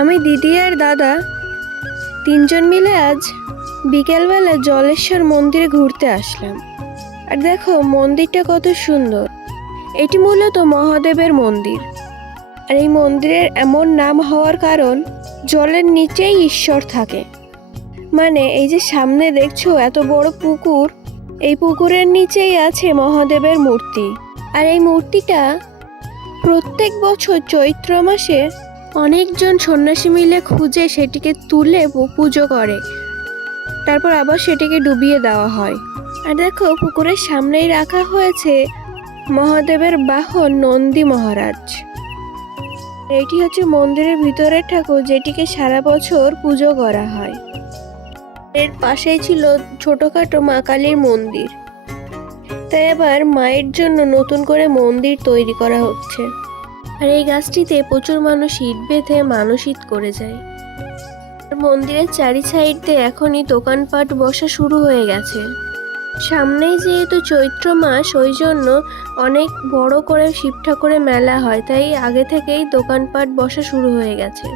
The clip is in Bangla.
আমি দিদি আর দাদা তিনজন মিলে আজ বিকেলবেলা জলেশ্বর মন্দিরে ঘুরতে আসলাম। আর দেখো মন্দিরটা কত সুন্দর। এটি মূলত মহাদেবের মন্দির। আর এই মন্দিরের এমন নাম হওয়ার কারণ জলের নিচেই ঈশ্বর থাকে। মানে এই যে সামনে দেখছো এত বড় পুকুর, এই পুকুরের নিচেই আছে মহাদেবের মূর্তি। আর এই মূর্তিটা প্রত্যেক বছর চৈত্র মাসে অনেকজন সন্ন্যাসী মিলে খুঁজে সেটিকে তুলে পুজো করে, তারপর আবার সেটিকে ডুবিয়ে দেওয়া হয়। আর দেখো পুকুরের সামনেই রাখা হয়েছে মহাদেবের বাহন নন্দী মহারাজ। এটি হচ্ছে মন্দিরের ভিতরের ঠাকুর, যেটিকে সারা বছর পুজো করা হয়। এর পাশেই ছিল ছোটখাটো মা কালীর মন্দির। তাই এবার মায়ের জন্য নতুন করে মন্দির তৈরি করা হচ্ছে। আর এই গাছটিতে প্রচুর মানুষ ইট বেঁধে মানসিক করে যায়। মন্দিরের চারি সাইডে এখনই দোকানপাট বসা শুরু হয়ে গেছে। সামনেই যেহেতু চৈত্র মাস, ওই জন্য অনেক বড় করে শিব ঠাকুরের মেলা হয়, তাই আগে থেকেই দোকানপাট বসা শুরু হয়ে গেছে।